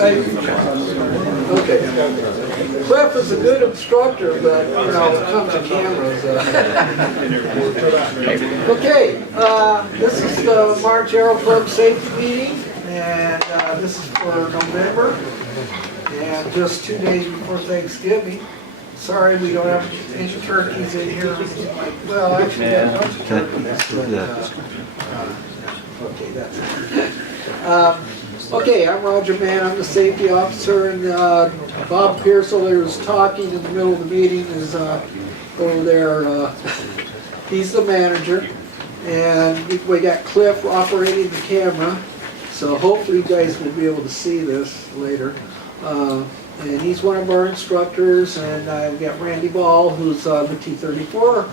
Okay. Cliff is a good instructor, but you know, when it comes to cameras. Okay, this is the March Aero Club safety meeting, and this is for November, and just 2 days before Thanksgiving. Sorry, we don't have any turkeys in here. Well, actually, we have a bunch of turkeys. But, okay, that's it. Okay, I'm Roger Mann. I'm the safety officer, and Bob Pearsall, who was talking in the middle of the meeting, is over there. He's the manager, and we got Cliff operating the camera. So hopefully you guys will be able to see this later. And he's one of our instructors, and I've got Randy Ball, who's the T-34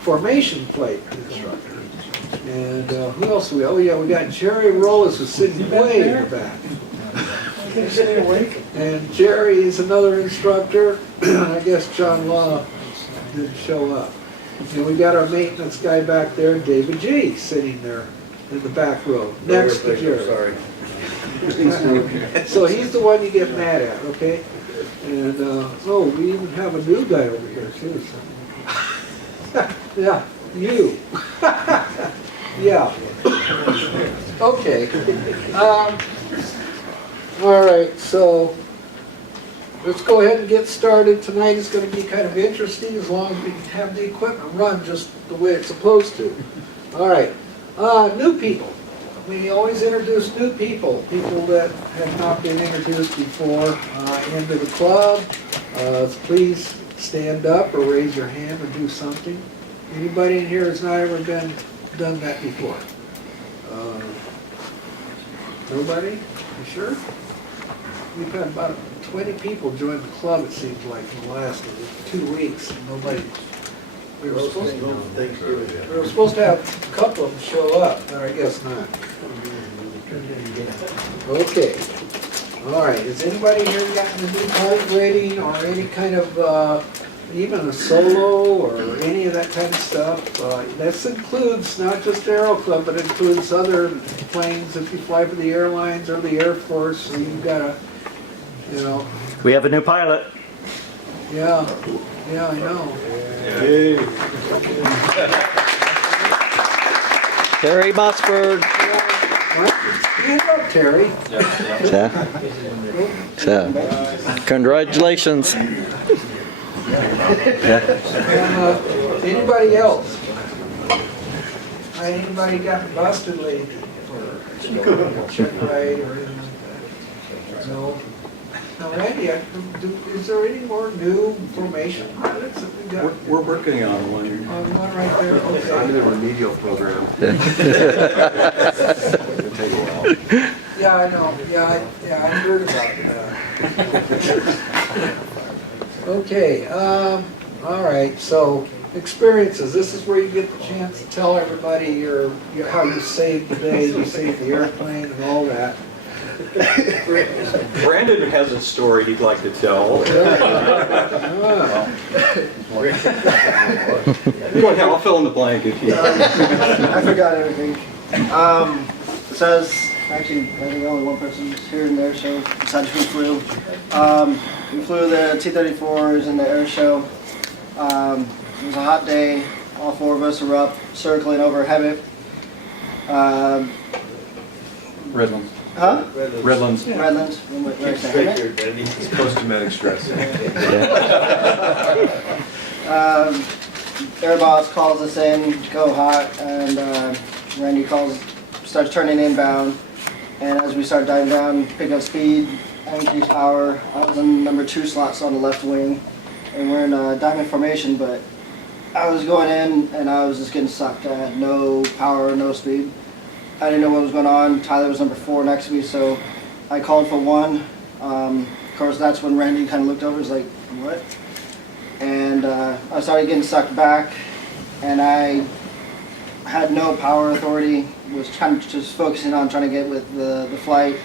formation plate instructor. And who else do we? Oh yeah, we got Jerry Rollis, who's sitting way in the back. And Jerry is another instructor. I guess John Law didn't show up. And we got our maintenance guy back there, David G, sitting there in the back row, next to Jerry. Sorry. So he's the one you get mad at, okay? And oh, we even have a new guy over here too. So. Yeah, you. Yeah. Okay. All right, so let's go ahead and get started. Tonight is going to be kind of interesting as long as we can have the equipment run just the way it's supposed to. All right. New people. We always introduce new people, people that have not been introduced before into the club. Please stand up or raise your hand or do something. Anybody in here has not ever done that before? Nobody? You sure? We've had about 20 people join the club, it seems like, in the last 2 weeks. And nobody. We were supposed to have a couple of them show up, but I guess not. Okay. All right. Has anybody here gotten the new pilot rating or any kind of, even a solo or any of that kind of stuff? This includes not just Aero Club, but it includes other planes if you fly for the airlines or the Air Force. So you've got to, you know. We have a new pilot. Yeah. Yeah, I know. Hey. Terry Mossford. Stand up, Terry. So, congratulations. Anybody else? Anybody got busted lately for check ride or anything like that? No. Now, Randy, is there any more new formation pilots that we got? We're working on one. One right there. Okay. I'm in a remedial program. It'll take a while. Yeah, I know. Yeah, I heard about that. Okay. All right. So experiences. This is where you get the chance to tell everybody how you saved the day, you saved the airplane, and all that. Brandon has a story he'd like to tell. Go ahead, I'll fill in the blank if you. I forgot everything. It says, actually, I think only one person's here and there, so besides who flew. We flew the T-34s in the air show. It was a hot day. All four of us were up circling over Hemet. Redlands. Huh? Redlands. Redlands. It's post-traumatic stress. Air boss calls us in, go hot, and Randy starts turning inbound. And as we start diving down, pick up speed, increase power. I was in number 2 slots on the left wing, and we're in diamond formation, but I was going in and I was just getting sucked. I had no power, no speed. I didn't know what was going on. Tyler was number 4 next to me, so I called for 1. Of course, that's when Randy kind of looked over, was like, what? And I started getting sucked back, and I had no power authority, was kind of just focusing on trying to get with the flight.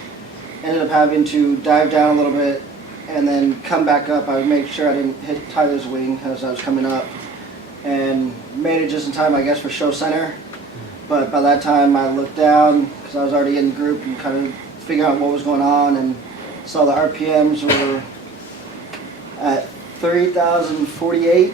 Ended up having to dive down a little bit and then come back up. I would make sure I didn't hit Tyler's wing as I was coming up, and made it just in time, I guess, for show center. But by that time I looked down because I was already in the group and kind of figuring out what was going on, and saw the RPMs were at 30,048,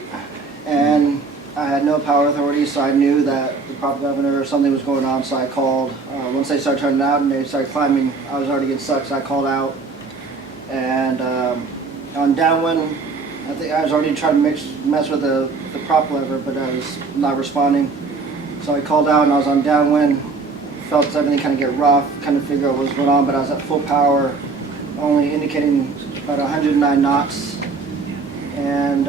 and I had no power authority, so I knew that the prop governor or something was going on, so I called. Once they started turning out and they started climbing, I was already getting stuck, so I called out. And on downwind, I think I was already trying to mess with the prop lever, but I was not responding. So I called out and I was on downwind, felt everything kind of get rough, kind of figure out what was going on, but I was at full power, only indicating about 109 knots, and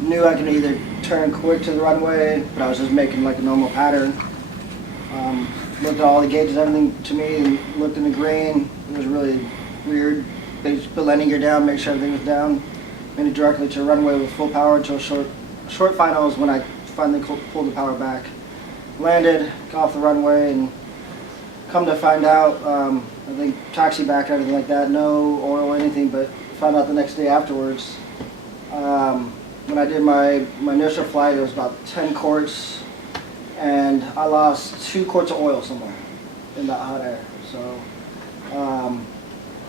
knew I could either turn quick to the runway, but I was just making like a normal pattern. Looked at all the gauges, everything to me, and looked in the green. It was really weird. They just put landing gear down, make sure everything was down, made it directly to runway with full power until short finals when I finally pulled the power back. Landed, got off the runway, and come to find out, I think taxi back and everything like that, no oil or anything, but found out the next day afterwards. When I did my initial flight, it was about 10 quarts, and I lost 2 quarts of oil somewhere in that hot air. So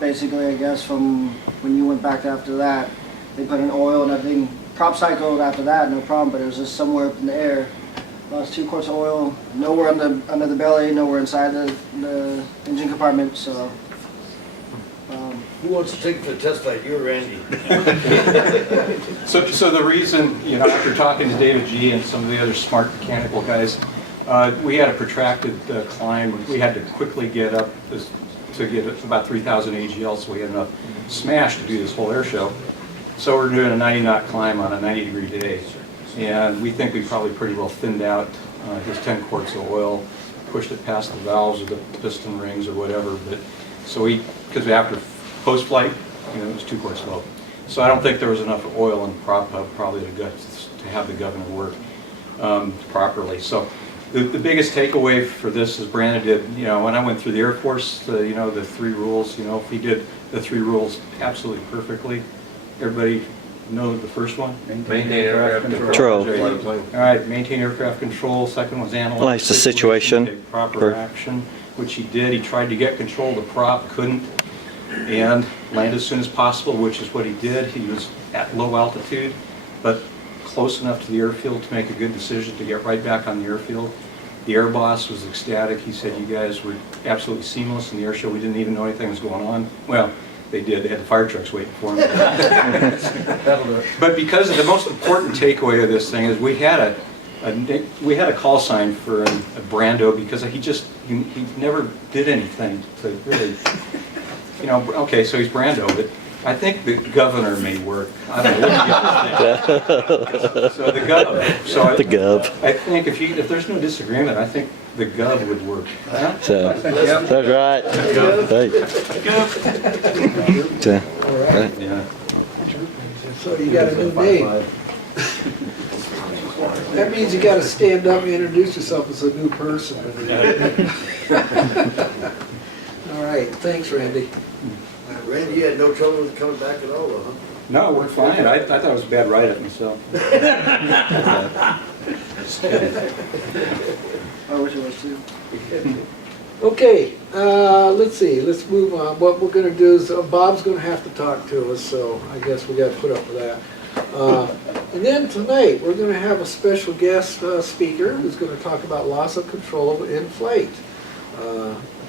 basically, I guess from when you went back after that, they put in oil and everything. Prop cycled after that, no problem, but it was just somewhere up in the air. Lost 2 quarts of oil, nowhere under the belly, nowhere inside the engine compartment. So. Who wants to take the test flight? You or Randy? So the reason, after talking to David G. and some of the other smart mechanical guys, we had a protracted climb. We had to quickly get up to get about 3,000 AGL, so we had enough smash to do this whole air show. So we're doing a 90-knot climb on a 90-degree day. And we think we probably pretty well thinned out his 10 quarts of oil, pushed it past the valves or the piston rings or whatever. But so because after post-flight, it was 2 quarts low. So I don't think there was enough oil in the prop hub probably to have the governor work properly. So the biggest takeaway for this is Brandon did, when I went through the Air Force, the 3 rules, if he did the 3 rules absolutely perfectly, everybody know the first one? Maintain aircraft control. Control. All right, maintain aircraft control. Second was analyze Analyze the situation. Take proper action, which he did. He tried to get control of the prop, couldn't, and land as soon as possible, which is what he did. He was at low altitude, but close enough to the airfield to make a good decision to get right back on the airfield. The air boss was ecstatic. He said, "You guys were absolutely seamless in the air show. We didn't even know anything was going on." Well, they did. They had the fire trucks waiting for them. But because of the most important takeaway of this thing is we had a call sign for a Brando because he never did anything to really, okay, so he's Brando, but I think the governor may work. I don't know what you guys think. So the governor. The gov. I think if there's no disagreement, I think the gov would work. Huh? So, that's right. Hey. So, right. Yeah. So you got a new name. That means you got to stand up and introduce yourself as a new person. All right, thanks, Randy. Randy, you had no trouble with coming back at all, though, huh? No, we're fine. I thought it was a bad write-up myself. I wish it was too. Okay, let's see, let's move on. What we're gonna do is, Bob's gonna have to talk to us, so I guess we gotta put up with that. And then tonight, we're gonna have a special guest speaker who's gonna talk about loss of control in flight.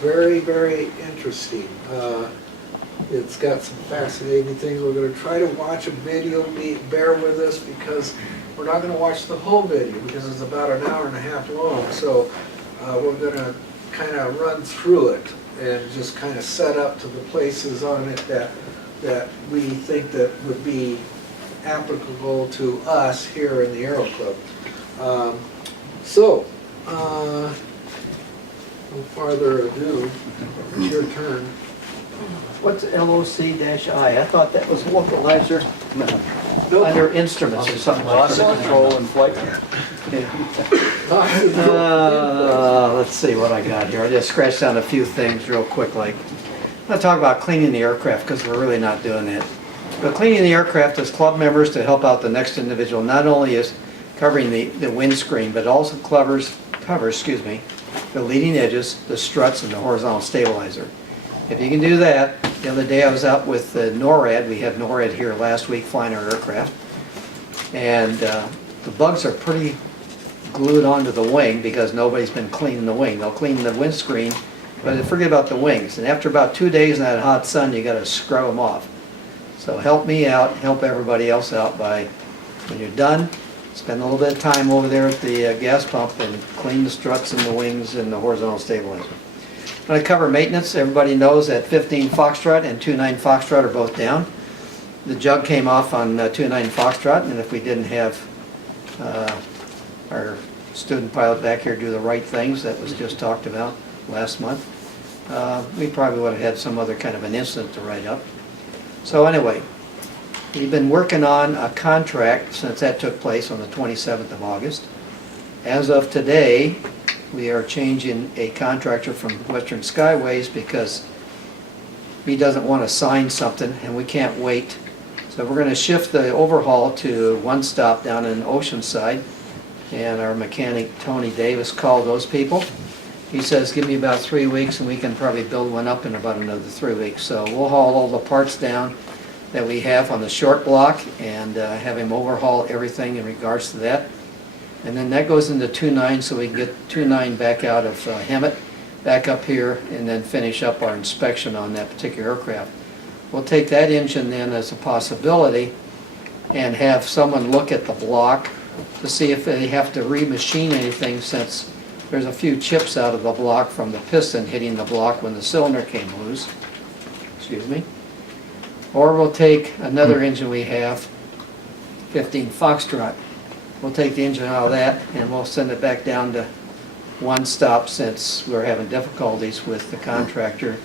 Very, very interesting. It's got some fascinating things. We're gonna try to watch a video, bear with us because we're not gonna watch the whole video because it's about an hour and a half long. So we're gonna kind of run through it and just kind of set up to the places on it that we think that would be applicable to us here in the Aero Club. No farther ado, it's your turn. What's LOC-I? I thought that was localizer under instruments or something like Loss that. of control in flight. Let's see what I got here. I just scratched down a few things real quick. Like, I'm going to talk about cleaning the aircraft because we're really not doing that. But cleaning the aircraft as club members to help out the next individual not only is covering the windscreen, but also covers the leading edges, the struts, and the horizontal stabilizer. If you can do that, the other day I was out with NORAD. We had NORAD here last week flying our aircraft. And the bugs are pretty glued onto the wing because nobody's been cleaning the wing. They'll clean the windscreen, but they forget about the wings. And after about 2 days in that hot sun, you gotta scrub them off. So help me out, help everybody else out by, when you're done, spend a little bit of time over there at the gas pump and clean the struts and the wings and the horizontal stabilizer. When I cover maintenance, everybody knows that 15 Foxtrot and 29 Foxtrot are both down. The jug came off on 29 Foxtrot, and if we didn't have our student pilot back here do the right things that was just talked about last month, we probably would have had some other kind of an incident to write up. So anyway, we've been working on a contract since that took place on the 27th of August. As of today, we are changing a contractor from Western Skyways because he doesn't want to sign something and we can't wait. So we're going to shift the overhaul to one stop down in Oceanside, and our mechanic Tony Davis called those people. He says give me about 3 weeks and we can probably build one up in about another 3 weeks. So we'll haul all the parts down that we have on the short block and have him overhaul everything in regards to that. And then that goes into 2.9 so we can get 2.9 back out of Hemet, back up here, and then finish up our inspection on that particular aircraft. We'll take that engine then as a possibility and have someone look at the block to see if they have to remachine anything, since there's a few chips out of the block from the piston hitting the block when the cylinder came loose. Excuse me. Or we'll take another engine we have, 15 Foxtrot. We'll take the engine out of that and we'll send it back down to one stop, since we're having difficulties with the contractor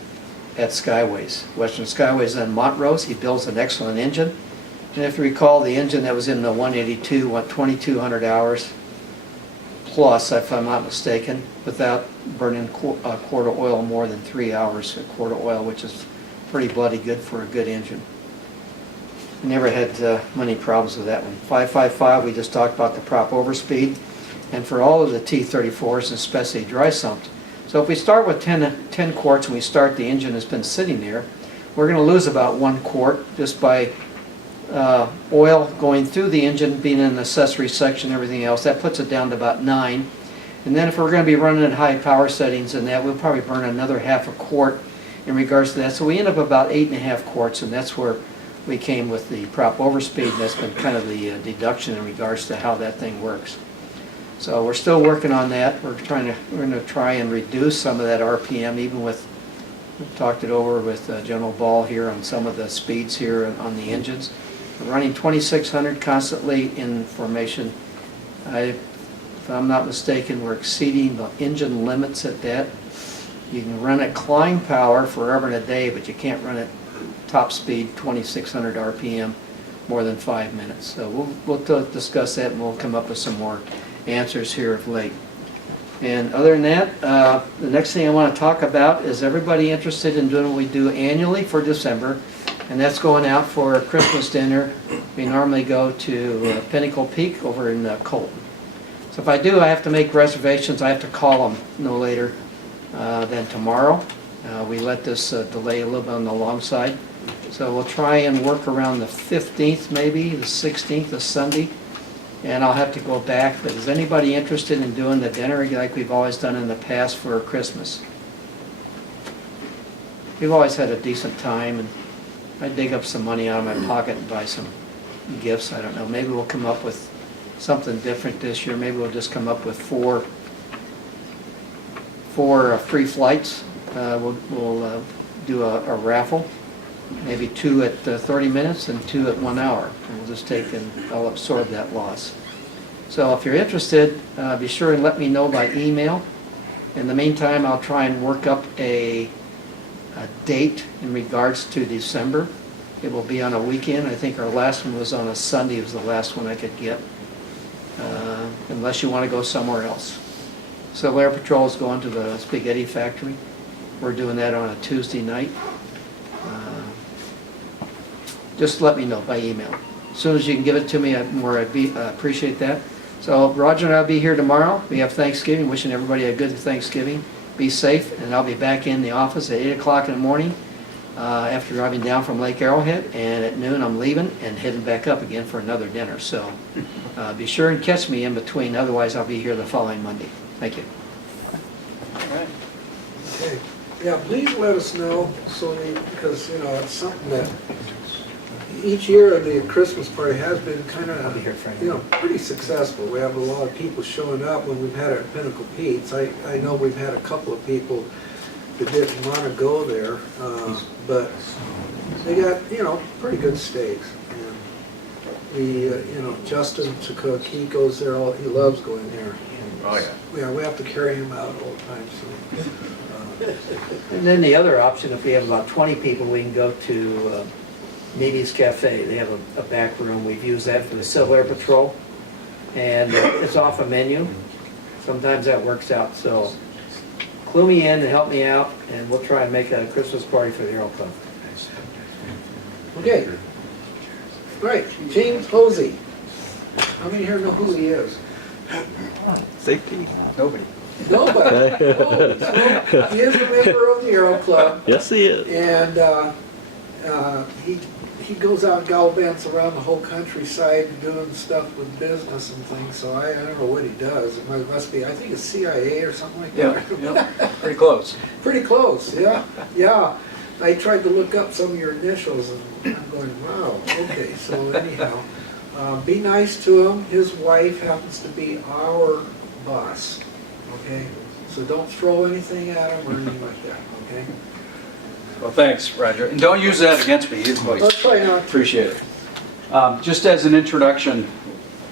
at Skyways. Western Skyways on Montrose, he builds an excellent engine. And if you recall, the engine that was in the 182 went 2,200 hours plus, if I'm not mistaken, without burning a quart of oil more than 3 hours, a quart of oil, which is pretty bloody good for a good engine. We never had many problems with that one. 555, we just talked about the prop overspeed. And for all of the T-34s, especially dry sumped. So if we start with 10 quarts and we start, the engine has been sitting there, we're going to lose about 1 quart just by oil going through the engine, being in the accessory section, everything else. That puts it down to about 9. And then if we're going to be running at high power settings and that, we'll probably burn another half a quart in regards to that. So we end up about 8.5 quarts, and that's where we came with the prop overspeed. And that's been kind of the deduction in regards to how that thing works. So we're still working on that. We're going to try and reduce some of that RPM, even with, we've talked it over with General Ball here on some of the speeds here on the engines. We're running 2600 constantly in formation. If I'm not mistaken, we're exceeding the engine limits at that. You can run at climb power forever and a day, but you can't run at top speed 2600 RPM more than 5 minutes. So we'll discuss that, and we'll come up with some more answers here of late. And other than that, the next thing I want to talk about is everybody interested in doing what we do annually for December, and that's going out for a Christmas dinner. We normally go to Pinnacle Peak over in Colton. So if I do, I have to make reservations. I have to call them no later than tomorrow. We let this delay a little bit on the long side. So we'll try and work around the 15th, maybe the 16th, a Sunday. And I'll have to go back, but is anybody interested in doing the dinner like we've always done in the past for Christmas? We've always had a decent time, and I dig up some money out of my pocket and buy some gifts. I don't know, maybe we'll come up with something different this year. Maybe we'll just come up with four free flights. We'll do a raffle, maybe 2 at 30 minutes and 2 at 1 hour. And we'll just take and I'll absorb that loss. So if you're interested, be sure and let me know by email. In the meantime, I'll try and work up a date in regards to December. It will be on a weekend. I think our last one was on a Sunday. It was the last one I could get, unless you want to go somewhere else. So Air Patrol is going to the spaghetti factory. We're doing that on a Tuesday night. Just let me know by email. As soon as you can give it to me, I'd appreciate that. So Roger and I'll be here tomorrow. We have Thanksgiving. Wishing everybody a good Thanksgiving. be safe, and I'll be back in the office at 8 o'clock in the morning after driving down from Lake Arrowhead, and at noon I'm leaving and heading back up again for another dinner. So be sure and catch me in between, otherwise I'll be here the following Monday. Thank you. Okay. Yeah, please let us know, because, you know, it's something that each year the Christmas party has been kind I'll be of, here Friday. you know, pretty successful. We have a lot of people showing up when we've had it at Pinnacle Pete's. I know we've had a couple of people that didn't want to go there, but they got, you know, pretty good steaks. And we, you know, Justin to cook, he goes there, he loves going there. Oh, yeah. Yeah, we have to carry him out all the time, so. And then the other option, if we have about 20 people, we can go to Needy's Cafe. They have a back room. We've used that for the Civil Air Patrol. And it's off a menu. Sometimes that works out. So clue me in and help me out, and we'll try and make a Christmas party for the Aero Club. Okay. All right, James Hosey. How many here know who he is? Safety. Nobody. Nobody. Oh, so he is a member of the Aero Club, Yes, he is. and he goes out and gallivants around the whole countryside doing stuff with business and things. So I don't know what he does. It must be, I think it's CIA or something like that. Yeah, pretty close. Pretty close, yeah, yeah. I tried to look up some of your initials, and I'm going, wow, okay, so anyhow. Be nice to him. His wife happens to be our boss, okay? So don't throw anything at him or anything like that, okay? Well, thanks, Roger. And don't use that against me, either way. Let's try not to. Appreciate it. Just as an introduction,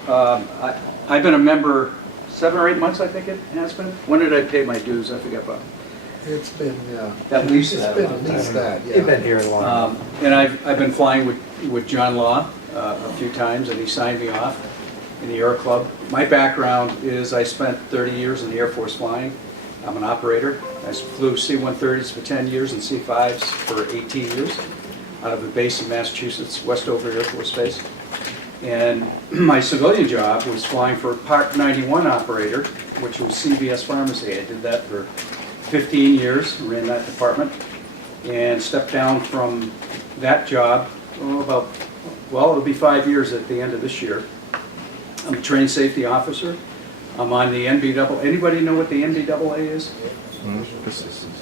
I've been a member 7 or 8 months, I think it has been. When did I pay my dues? I forget about. It's been, At least it's that been amount at of least that, yeah. You've been here a long. And I've been flying with John Law a few times, and he signed me off in the Aero Club. My background is I spent 30 years in the Air Force flying. I'm an operator. I flew C-130s for 10 years and C-5s for 18 years out of a base in Massachusetts, Westover Air Force Base. And my civilian job was flying for a Part 91 operator, which was CVS Pharmacy. I did that for 15 years, ran that department, and stepped down from that job, it'll be 5 years at the end of this year. I'm a trained safety officer. I'm on the NBAA. Anybody know what the NBAA is?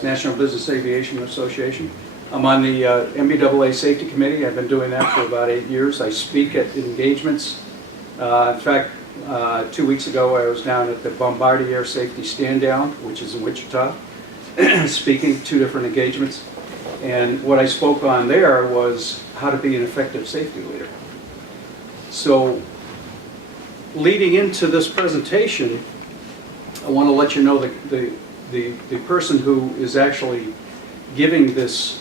National Business Aviation Association. I'm on the NBAA Safety Committee. I've been doing that for about 8 years. I speak at engagements. In fact, 2 weeks ago I was down at the Bombardier Safety Stand Down, which is in Wichita, speaking 2 different engagements. And what I spoke on there was how to be an effective safety leader. So leading into this presentation, I want to let you know the person who is actually giving this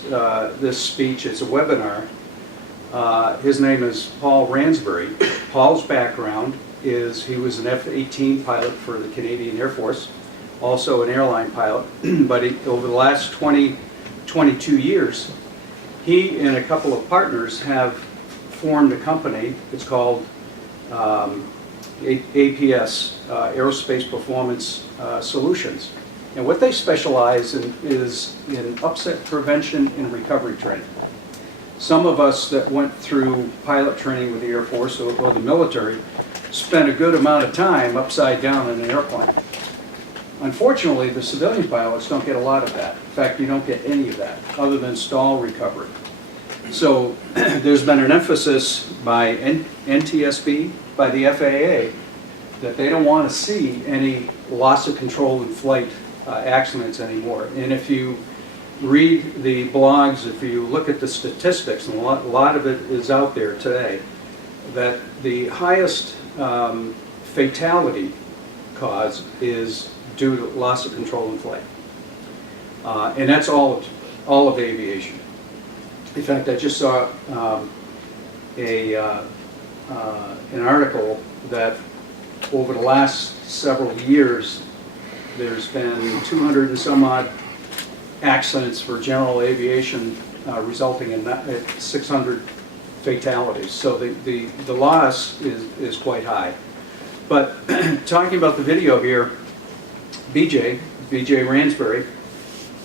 speech. It's a webinar. His name is Paul Ransbury. Paul's background is he was an F-18 pilot for the Canadian Air Force, also an airline pilot, but over the last 22 years, he and a couple of partners have formed a company. It's called APS, Aerospace Performance Solutions. And what they specialize in is in upset prevention and recovery training. Some of us that went through pilot training with the Air Force or the military spent a good amount of time upside down in an airplane. Unfortunately, the civilian pilots don't get a lot of that. In fact, you don't get any of that other than stall recovery. So there's been an emphasis by NTSB, by the FAA, that they don't want to see any loss of control in flight accidents anymore. And if you read the blogs, if you look at the statistics, and a lot of it is out there today, that the highest fatality cause is due to loss of control in flight. And that's all of aviation. In fact, I just saw an article that over the last several years, there's been 200 and some odd accidents for general aviation resulting in 600 fatalities. So the loss is quite high. But talking about the video here, BJ Ransbury,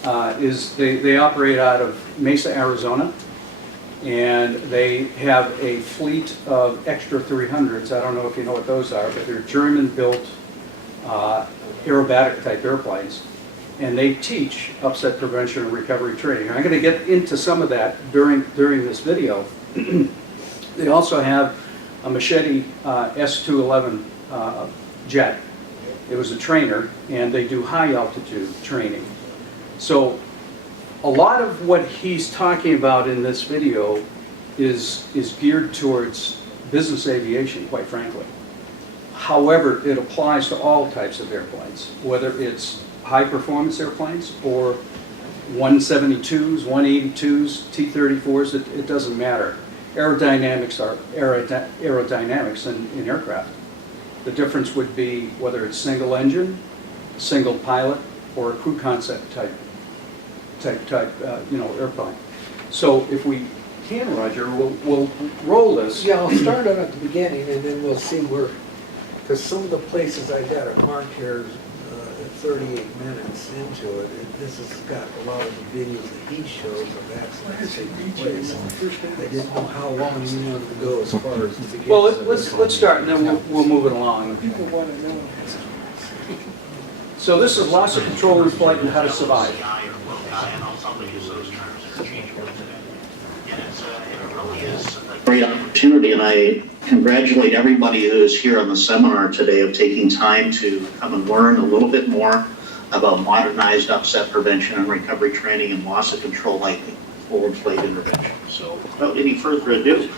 they operate out of Mesa, Arizona, and they have a fleet of extra 300s. I don't know if you know what those are, but they're German-built aerobatic type airplanes, and they teach upset prevention and recovery training. I'm going to get into some of that during this video. They also have a Machete S211 jet. It was a trainer, and they do high altitude training. So a lot of what he's talking about in this video is geared towards business aviation, quite frankly. However, it applies to all types of airplanes, whether it's high performance airplanes or 172s, 182s, T-34s, it doesn't matter. Aerodynamics are aerodynamics in aircraft. The difference would be whether it's single engine, single pilot, or a crew concept type airplane. So if we can, Roger, we'll roll this. Yeah, I'll start it at the beginning and then we'll see where, because some of the places I got it marked here at 38 minutes into it. This has got a lot of the videos that he shows of accidents taking place. I didn't know how long you wanted to go as far as to get. Well, let's start and then we'll move it along. People want to know. So this is loss of control in flight and how to survive. Great opportunity, and I congratulate everybody who is here on the seminar today of taking time to come and learn a little bit more about modernized upset prevention and recovery training and loss of control like forward flight intervention. So without any further ado,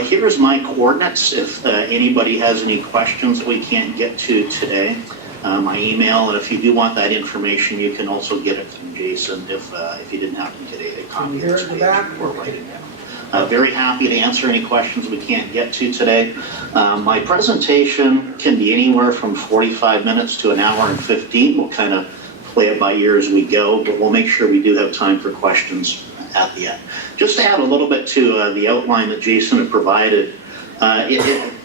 here's my coordinates if anybody has any questions that we can't get to today. My email, and if you do want that information, you can also get it from Jason if you didn't happen to get a copy. Can you hear it in the back? Or write it down. Very happy to answer any questions we can't get to today. My presentation can be anywhere from 45 minutes to an hour and 15. We'll kind of play it by ear as we go, but we'll make sure we do have time for questions at the end. Just to add a little bit to the outline that Jason had provided,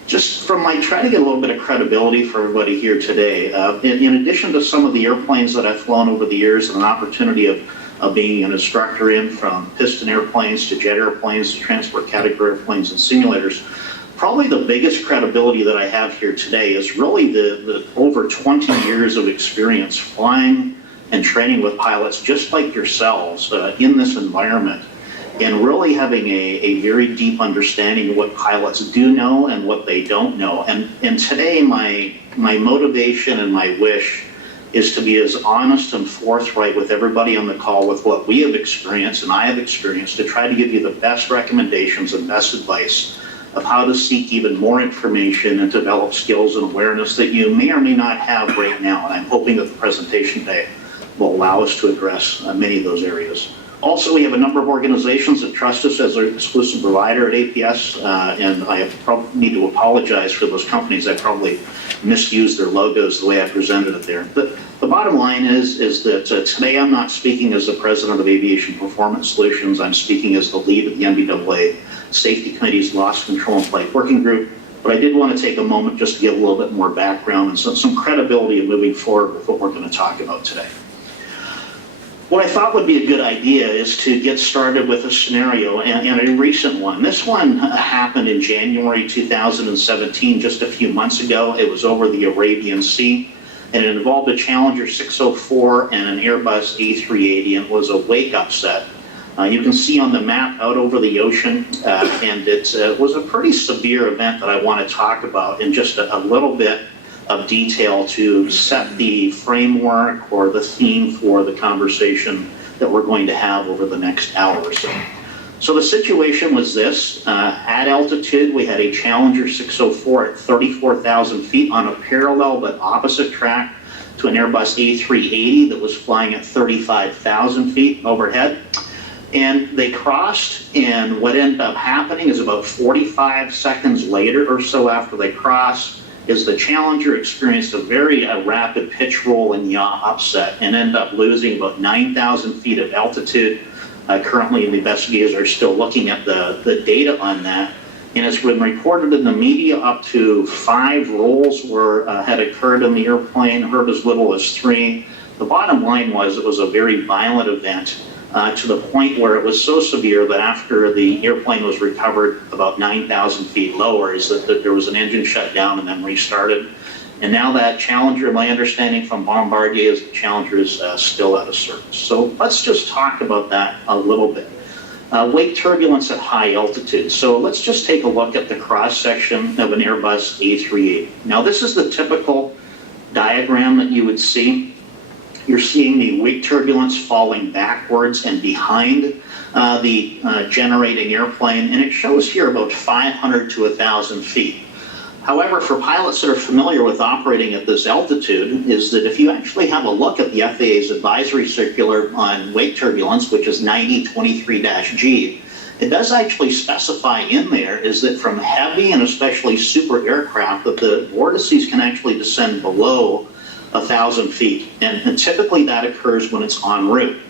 just from try to get a little bit of credibility for everybody here today. In addition to some of the airplanes that I've flown over the years and an opportunity of being an instructor in from piston airplanes to jet airplanes to transport category airplanes and simulators, probably the biggest credibility that I have here today is really the over 20 years of experience flying and training with pilots just like yourselves in this environment, and really having a very deep understanding of what pilots do know and what they don't know. And today my motivation and my wish is to be as honest and forthright with everybody on the call with what we have experienced and I have experienced, to try to give you the best recommendations and best advice of how to seek even more information and develop skills and awareness that you may or may not have right now. And I'm hoping that the presentation today will allow us to address many of those areas. Also, we have a number of organizations that trust us as their exclusive provider at APS, and I need to apologize for those companies. I probably misused their logos the way I presented it there. The bottom line is that today I'm not speaking as the president of Aviation Performance Solutions. I'm speaking as the lead of the NBAA Safety Committee's Loss Control and Flight Working Group. But I did want to take a moment just to give a little bit more background and some credibility of moving forward with what we're going to talk about today. What I thought would be a good idea is to get started with a scenario, and a recent one. This one happened in January 2017, just a few months ago. It was over the Arabian Sea, and it involved a Challenger 604 and an Airbus A380, and it was a wake upset. You can see on the map out over the ocean, and it was a pretty severe event that I want to talk about in just a little bit of detail to set the framework or the theme for the conversation that we're going to have over the next hour or so. So the situation was this. At altitude, we had a Challenger 604 at 34,000 feet on a parallel but opposite track to an Airbus A380 that was flying at 35,000 feet overhead. And they crossed, and what ended up happening is about 45 seconds later or so after they crossed, is the Challenger experienced a very rapid pitch roll and yaw upset and ended up losing about 9,000 feet of altitude. Currently, the investigators are still looking at the data on that. And it's been reported in the media up to 5 rolls had occurred in the airplane, heard as little as 3. The bottom line was it was a very violent event to the point where it was so severe that after the airplane was recovered about 9,000 feet lower, is that there was an engine shut down and then restarted. And now that Challenger, my understanding from Bombardier is the Challenger is still out of service. So let's just talk about that a little bit. Wake turbulence at high altitude. So let's just take a look at the cross section of an Airbus A380. Now this is the typical diagram that you would see. You're seeing the wake turbulence falling backwards and behind the generating airplane, and it shows here about 500 to 1,000 feet. However, for pilots that are familiar with operating at this altitude, is that if you actually have a look at the FAA's advisory circular on wake turbulence, which is 9023-G, it does actually specify in there is that from heavy and especially super aircraft, that the vortices can actually descend below 1,000 feet, and typically that occurs when it's en route.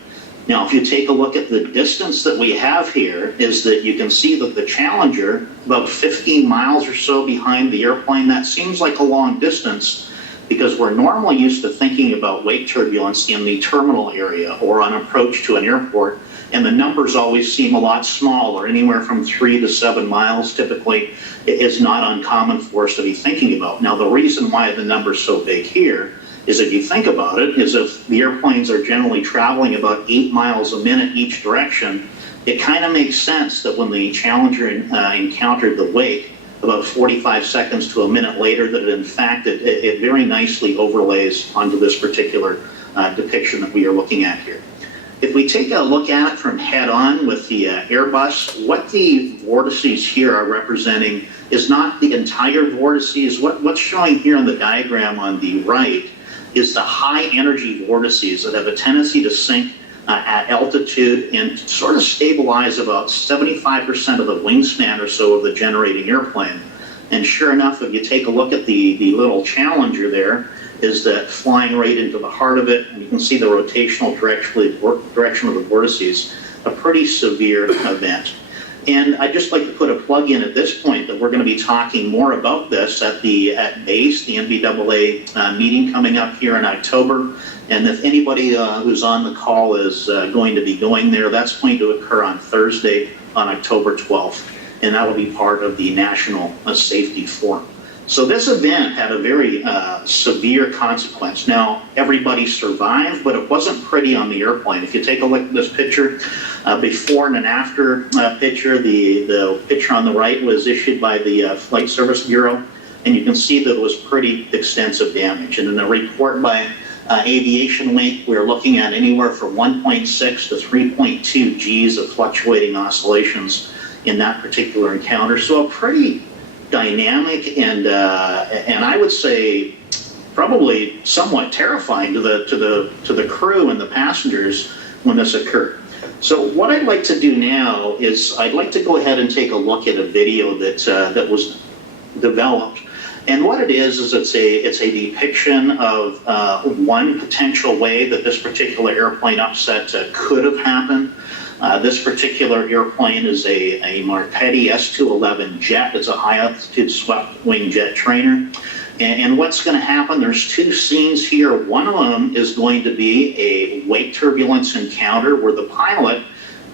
Now, if you take a look at the distance that we have here, is that you can see that the Challenger, about 15 miles or so behind the airplane, that seems like a long distance because we're normally used to thinking about wake turbulence in the terminal area or on approach to an airport, and the numbers always seem a lot smaller, anywhere from 3 to 7 miles typically is not uncommon for us to be thinking about. Now, the reason why the number's so big here is if you think about it, is if the airplanes are generally traveling about 8 miles a minute each direction, it kind of makes sense that when the Challenger encountered the wake, about 45 seconds to a minute later, that in fact it very nicely overlays onto this particular depiction that we are looking at here. If we take a look at it from head on with the Airbus, what the vortices here are representing is not the entire vortices. What's showing here in the diagram on the right is the high energy vortices that have a tendency to sink at altitude and sort of stabilize about 75% of the wingspan or so of the generating airplane. And sure enough, if you take a look at the little Challenger there, is that flying right into the heart of it, and you can see the rotational direction of the vortices, a pretty severe event. And I'd just like to put a plug in at this point that we're going to be talking more about this at BASE, the NBAA meeting coming up here in October. And if anybody who's on the call is going to be going there, that's going to occur on Thursday, on October 12th. And that will be part of the National Safety Forum. So this event had a very severe consequence. Now, everybody survived, but it wasn't pretty on the airplane. If you take a look at this picture, before and an after picture, the picture on the right was issued by the Flight Service Bureau, and you can see that it was pretty extensive damage. And in the report by Aviation Week, we're looking at anywhere from 1.6 to 3.2 Gs of fluctuating oscillations in that particular encounter. So a pretty dynamic and I would say probably somewhat terrifying to the crew and the passengers when this occurred. So what I'd like to do now is I'd like to go ahead and take a look at a video that was developed. And what it is it's a depiction of one potential way that this particular airplane upset could have happened. This particular airplane is a Marpetti S211 jet. It's a high-altitude swept-wing jet trainer. And what's going to happen, there's 2 scenes here. One of them is going to be a wake turbulence encounter where the pilot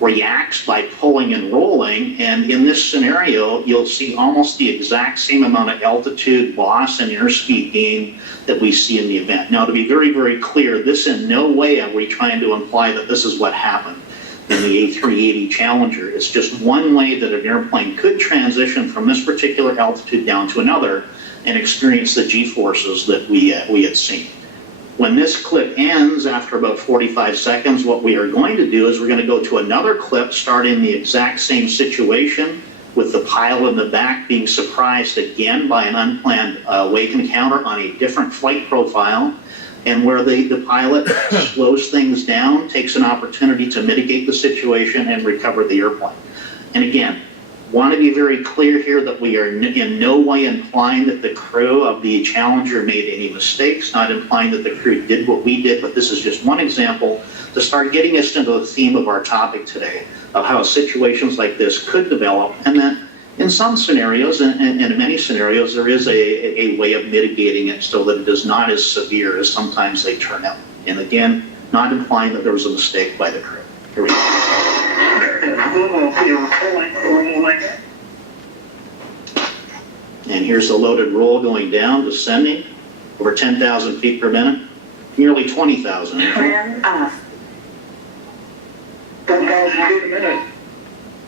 reacts by pulling and rolling. And in this scenario, you'll see almost the exact same amount of altitude loss and airspeed gain that we see in the event. Now, to be very, very clear, this in no way are we trying to imply that this is what happened in the A380 Challenger. It's just one way that an airplane could transition from this particular altitude down to another and experience the G-forces that we had seen. When this clip ends after about 45 seconds, what we are going to do is we're going to go to another clip starting the exact same situation with the pilot in the back being surprised again by an unplanned wake encounter on a different flight profile, and where the pilot slows things down, takes an opportunity to mitigate the situation and recover the airplane. And again, want to be very clear here that we are in no way implying that the crew of the Challenger made any mistakes, not implying that the crew did what we did, but this is just one example to start getting us into the theme of our topic today, of how situations like this could develop, and that In some scenarios, and in many scenarios, there is a way of mitigating it so that it is not as severe as sometimes they turn out. And again, not implying that there was a mistake by the crew. Here we go. And here's the loaded roll going down, descending, over 10,000 feet per minute, nearly 20,000.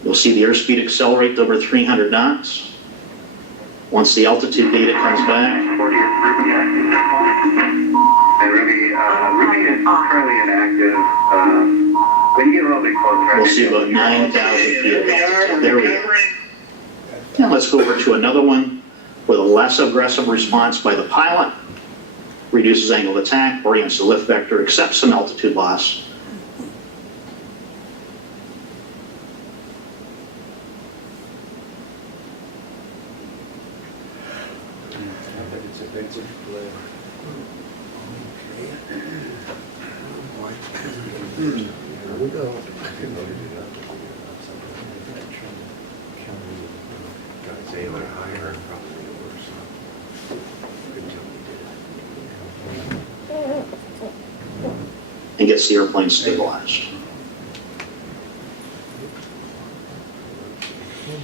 You'll see the airspeed accelerate to over 300 knots. Once the altitude data comes back, we'll see about 9,000 feet of altitude. There we go. Now let's go over to another one with a less aggressive response by the pilot. Reduces angle of attack, orients the lift vector, accepts some altitude loss. Here we go. And gets the airplane stabilized.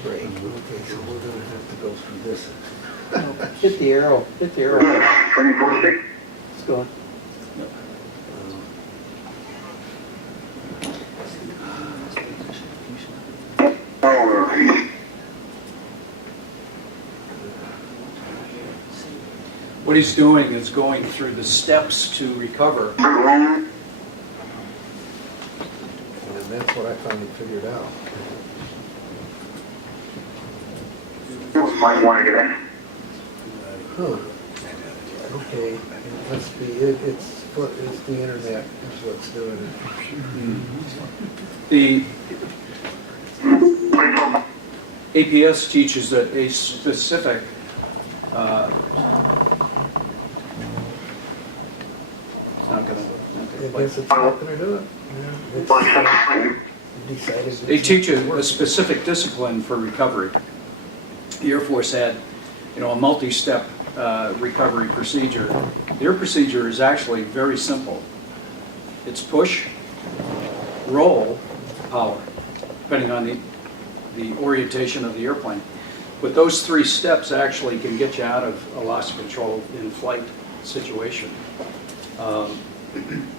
Break. Okay, so we're gonna have to go through this. Hit the arrow, hit the arrow. Let's go. What he's doing is going through the steps to recover. And that's what I finally figured out. Huh. Okay, it must be, it's the internet is what's doing it. The APS teaches that a specific not gonna. I guess it's not gonna do it. Yeah, it's They teach a specific discipline for recovery. The Air Force had, a multi-step recovery procedure. Their procedure is actually very simple. It's push, roll, power, depending on the orientation of the airplane. But those three steps actually can get you out of a loss of control in flight situation.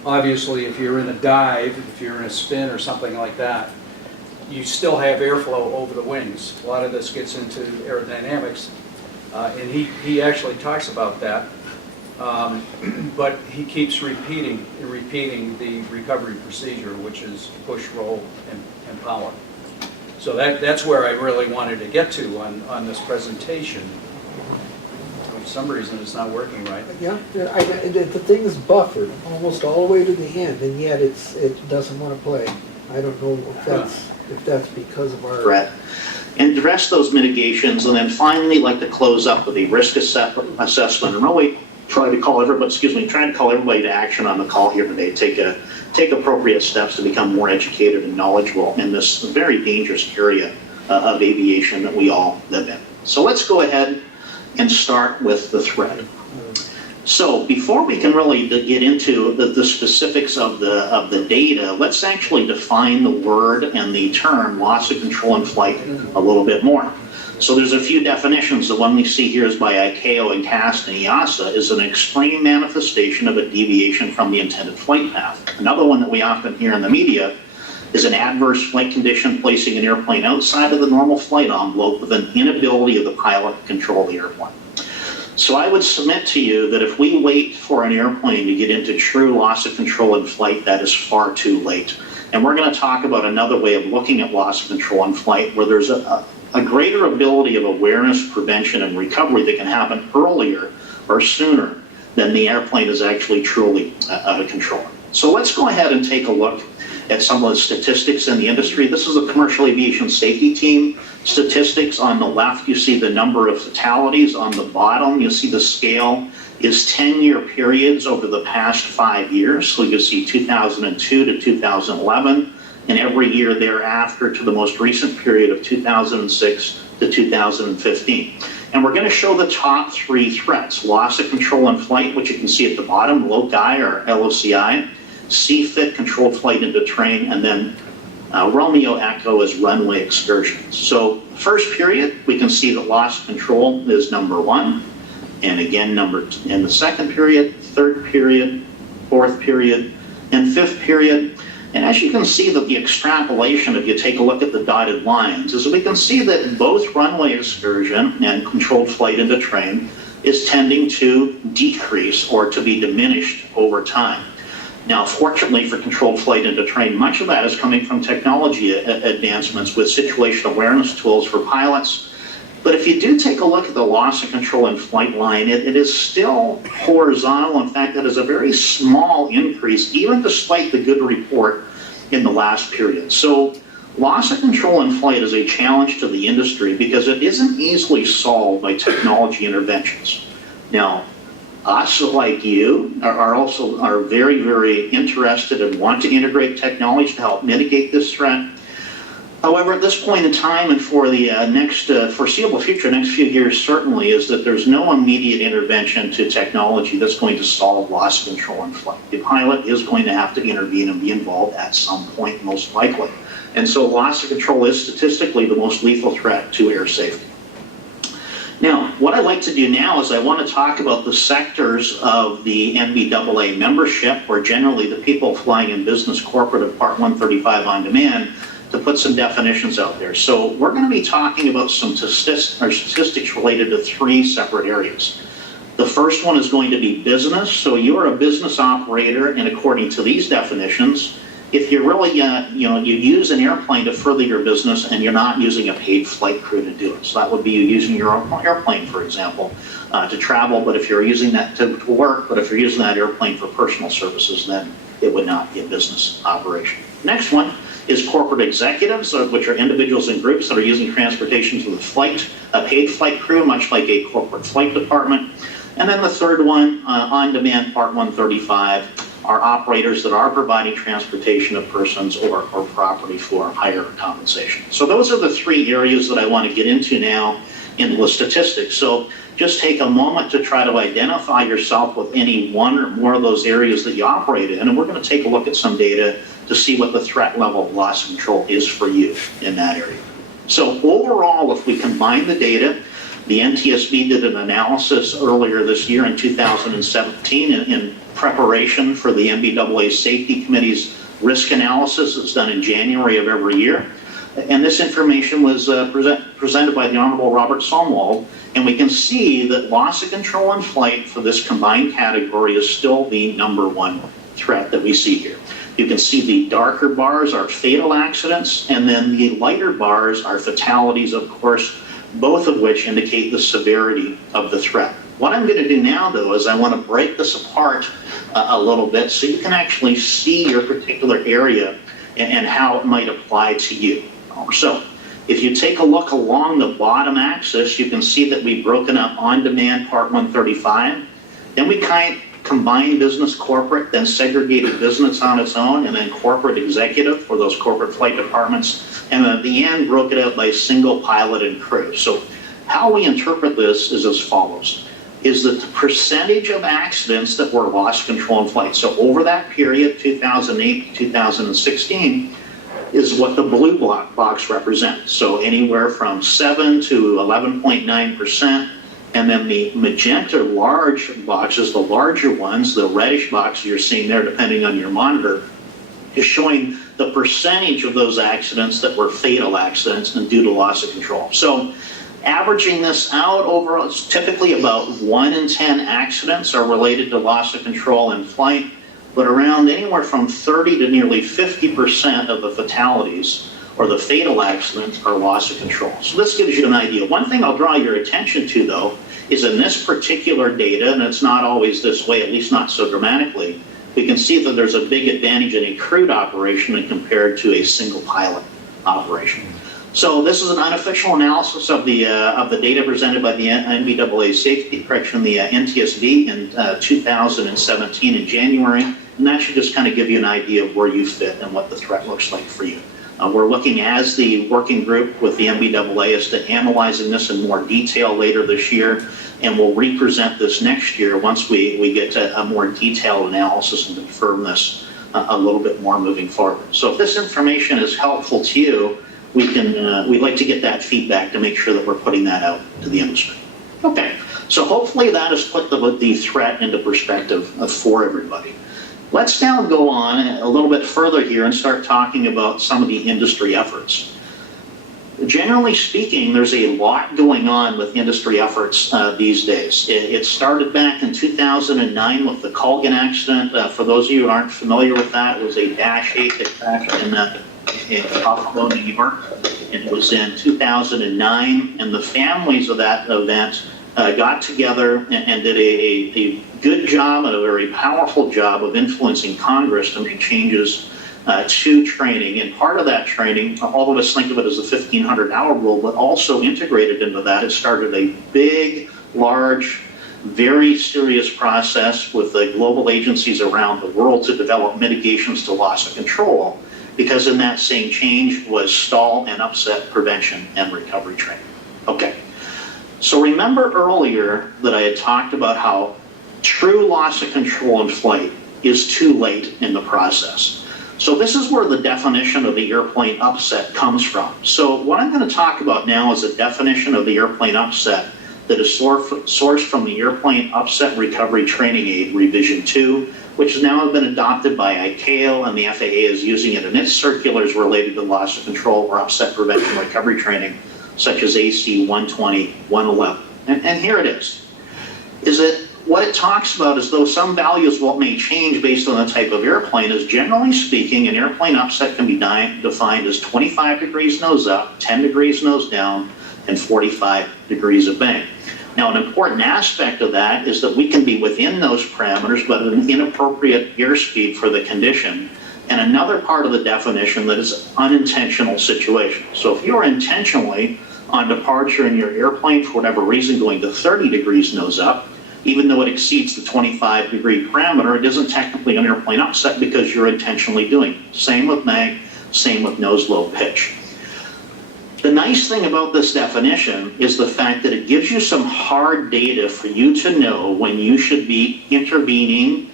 Obviously, if you're in a dive, if you're in a spin or something like that, you still have airflow over the wings. A lot of this gets into aerodynamics, and he actually talks about that. But he keeps repeating the recovery procedure, which is push, roll, and power. So that's where I really wanted to get to on this presentation. For some reason, it's not working right. Yeah, the thing is buffered almost all the way to the end, and yet it doesn't want to play. I don't know if that's because of our threat. And address those mitigations, and then finally like to close up with a risk assessment and really trying to call everybody to action on the call here today. Take appropriate steps to become more educated and knowledgeable in this very dangerous area of aviation that we all live in. So let's go ahead and start with the threat. So before we can really get into the specifics of the data, let's actually define the word and the term loss of control in flight a little bit more. So there's a few definitions. The one we see here is by ICAO and CAST and EASA, is an extreme manifestation of a deviation from the intended flight path. Another one that we often hear in the media is an adverse flight condition placing an airplane outside of the normal flight envelope with an inability of the pilot to control the airplane. So I would submit to you that if we wait for an airplane to get into true loss of control in flight, that is far too late. And we're going to talk about another way of looking at loss of control in flight where there's a greater ability of awareness, prevention, and recovery that can happen earlier or sooner than the airplane is actually truly out of control. So let's go ahead and take a look at some of the statistics in the industry. This is the Commercial Aviation Safety Team statistics. On the left, you see the number of fatalities. On the bottom, you see the scale is 10-year periods over the past 5 years. So you see 2002 to 2011, and every year thereafter to the most recent period of 2006 to 2015. And we're going to show the top 3 threats: loss of control in flight, which you can see at the bottom, LOCI or LOCI, CFIT, controlled flight into train, and then Romeo Echo is runway excursions. So first period, we can see that loss of control is number 1, and again in the second period, third period, fourth period, and fifth period. And as you can see, that the extrapolation, if you take a look at the dotted lines, is we can see that both runway excursion and controlled flight into train is tending to decrease or to be diminished over time. Now, fortunately for controlled flight into train, much of that is coming from technology advancements with situational awareness tools for pilots. But if you do take a look at the loss of control in flight line, it is still horizontal. In fact, that is a very small increase, even despite the good report in the last period. So loss of control in flight is a challenge to the industry because it isn't easily solved by technology interventions. Now, us, like you, are very, very interested and want to integrate technology to help mitigate this threat. However, at this point in time and for the next foreseeable future, next few years certainly, is that there's no immediate intervention to technology that's going to solve loss of control in flight. The pilot is going to have to intervene and be involved at some point, most likely. And so loss of control is statistically the most lethal threat to air safety. Now, what I'd like to do now is I want to talk about the sectors of the NBAA membership, or generally the people flying in business, corporate, of Part 135 on demand, to put some definitions out there. So we're going to be talking about some statistics related to 3 separate areas. The first one is going to be business. So you're a business operator, and according to these definitions, if you're really, you use an airplane to further your business and you're not using a paid flight crew to do it. So that would be you using your own airplane, for example, to travel, but if you're using that to work, but if you're using that airplane for personal services, then it would not be a business operation. Next one is corporate executives, which are individuals and groups that are using transportation to the flight, a paid flight crew, much like a corporate flight department. And then the third one, on-demand Part 135, are operators that are providing transportation of persons or property for higher compensation. So those are the 3 areas that I want to get into now in the statistics. So just take a moment to try to identify yourself with any one or more of those areas that you operate in, and we're going to take a look at some data to see what the threat level of loss of control is for you in that area. So overall, if we combine the data, the NTSB did an analysis earlier this year in 2017 in preparation for the NBAA Safety Committee's risk analysis that's done in January of every year. And this information was presented by the Honorable Robert Somwald, and we can see that loss of control in flight for this combined category is still the number 1 threat that we see here. You can see the darker bars are fatal accidents, and then the lighter bars are fatalities, of course, both of which indicate the severity of the threat. What I'm going to do now, though, is I want to break this apart a little bit so you can actually see your particular area and how it might apply to you. So if you take a look along the bottom axis, you can see that we've broken up on-demand Part 135. Then we combined business corporate, then segregated business on its own, and then corporate executive for those corporate flight departments. And at the end, broke it up by single pilot and crew. So how we interpret this is as follows, is that the percentage of accidents that were loss control in flight, so over that period, 2008 to 2016, is what the blue box represents. So anywhere from 7 to 11.9%. And then the magenta large boxes, the larger ones, the reddish box you're seeing there, depending on your monitor, is showing the percentage of those accidents that were fatal accidents and due to loss of control. So averaging this out overall, it's typically about 1 in 10 accidents are related to loss of control in flight, but around anywhere from 30 to nearly 50% of the fatalities or the fatal accidents are loss of control. So this gives you an idea. One thing I'll draw your attention to, though, is in this particular data, and it's not always this way, at least not so dramatically, we can see that there's a big advantage in a crewed operation compared to a single pilot operation. So this is an unofficial analysis of the data presented by the NBAA Safety, the NTSB in 2017 in January. And that should just kind of give you an idea of where you fit and what the threat looks like for you. We're looking as the working group with the MBAA as to analyzing this in more detail later this year, and we'll represent this next year once we get to a more detailed analysis and confirm this a little bit more moving forward. So if this information is helpful to you, we'd like to get that feedback to make sure that we're putting that out to the industry. Okay, so hopefully that has put the threat into perspective for everybody. Let's now go on a little bit further here and start talking about some of the industry efforts. Generally speaking, there's a lot going on with industry efforts these days. It started back in 2009 with the Colgan accident. For those of you who aren't familiar with that, it was a Dash 8 that crashed in Buffalo, New York. It was in 2009, and the families of that event got together and did a good job and a very powerful job of influencing Congress to make changes to training. And part of that training, all of us think of it as the 1,500-hour rule, but also integrated into that, it started a big, large, very serious process with the global agencies around the world to develop mitigations to loss of control, because in that same change was stall and upset prevention and recovery training. Okay. So remember earlier that I had talked about how true loss of control in flight is too late in the process. So this is where the definition of the airplane upset comes from. So what I'm going to talk about now is a definition of the airplane upset that is sourced from the Airplane Upset Recovery Training Aid Revision 2, which has now been adopted by ICAO, and the FAA is using it in its circulars related to loss of control or upset prevention recovery training, such as AC 120, 111. And here it is that what it talks about is though some values may change based on the type of airplane, is generally speaking, an airplane upset can be defined as 25 degrees nose up, 10 degrees nose down, and 45 degrees of bank. Now, an important aspect of that is that we can be within those parameters, but at an inappropriate airspeed for the condition. And another part of the definition that is unintentional situation. So if you're intentionally on departure in your airplane for whatever reason going to 30 degrees nose up, even though it exceeds the 25 degree parameter, it isn't technically an airplane upset because you're intentionally doing it. Same with MAG, same with nose low pitch. The nice thing about this definition is the fact that it gives you some hard data for you to know when you should be intervening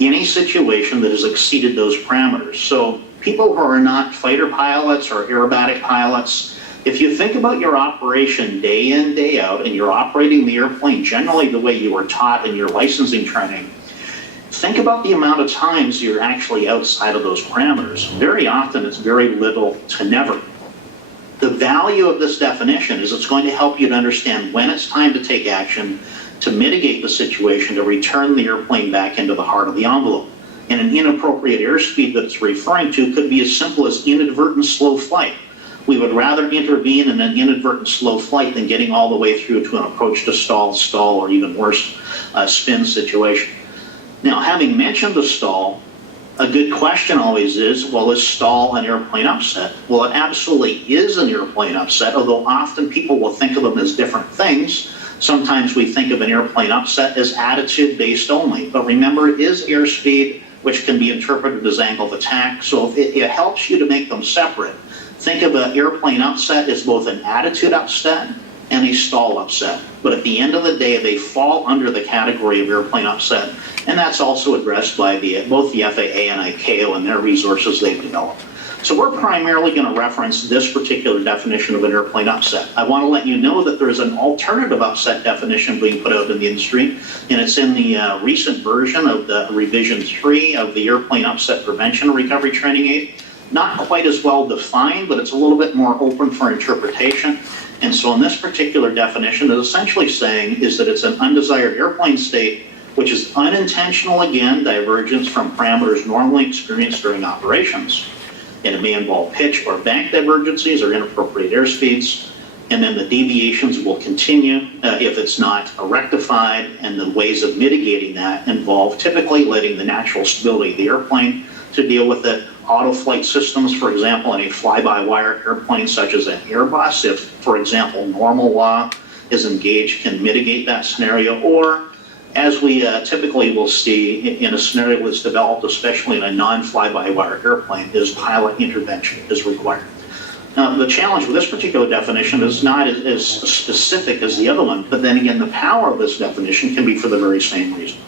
in a situation that has exceeded those parameters. So people who are not fighter pilots or aerobatic pilots, if you think about your operation day in, day out, and you're operating the airplane generally the way you were taught in your licensing training, think about the amount of times you're actually outside of those parameters. Very often it's very little to never. The value of this definition is it's going to help you to understand when it's time to take action to mitigate the situation, to return the airplane back into the heart of the envelope. And an inappropriate airspeed that it's referring to could be as simple as inadvertent slow flight. We would rather intervene in an inadvertent slow flight than getting all the way through to an approach to stall, or even worse, spin situation. Now, having mentioned the stall, a good question always is, well, is stall an airplane upset? Well, it absolutely is an airplane upset, although often people will think of them as different things. Sometimes we think of an airplane upset as attitude based only, but remember it is airspeed, which can be interpreted as angle of attack, so it helps you to make them separate. Think of an airplane upset as both an attitude upset and a stall upset, but at the end of the day, they fall under the category of airplane upset, and that's also addressed by both the FAA and ICAO and their resources they've developed. So we're primarily going to reference this particular definition of an airplane upset. I want to let you know that there's an alternative upset definition being put out in the industry, and it's in the recent version of the Revision 3 of the Airplane Upset Prevention and Recovery Training Aid. Not quite as well defined, but it's a little bit more open for interpretation. And so in this particular definition, it's essentially saying is that it's an undesired airplane state, which is unintentional, again, divergence from parameters normally experienced during operations. And it may involve pitch or bank divergencies or inappropriate airspeeds. And then the deviations will continue if it's not rectified, and the ways of mitigating that involve typically letting the natural stability of the airplane to deal with it. Auto flight systems, for example, in a fly-by-wire airplane such as an Airbus, if, for example, normal law is engaged, can mitigate that scenario, or as we typically will see in a scenario that's developed, especially in a non-fly-by-wire airplane, is pilot intervention is required. Now, the challenge with this particular definition is not as specific as the other one, but then again, the power of this definition can be for the very same reason.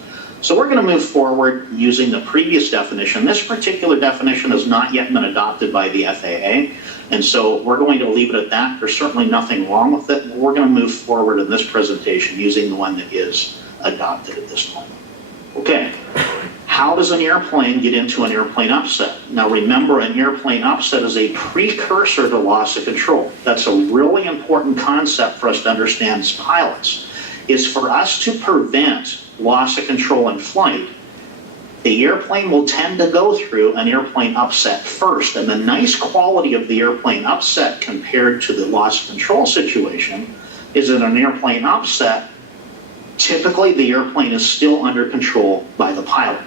So we're going to move forward using the previous definition. This particular definition has not yet been adopted by the FAA, and so we're going to leave it at that. There's certainly nothing wrong with it. We're going to move forward in this presentation using the one that is adopted at this point. Okay, how does an airplane get into an airplane upset? Now remember, an airplane upset is a precursor to loss of control. That's a really important concept for us to understand as pilots, is for us to prevent loss of control in flight. The airplane will tend to go through an airplane upset first, and the nice quality of the airplane upset compared to the loss of control situation is that an airplane upset, typically the airplane is still under control by the pilot.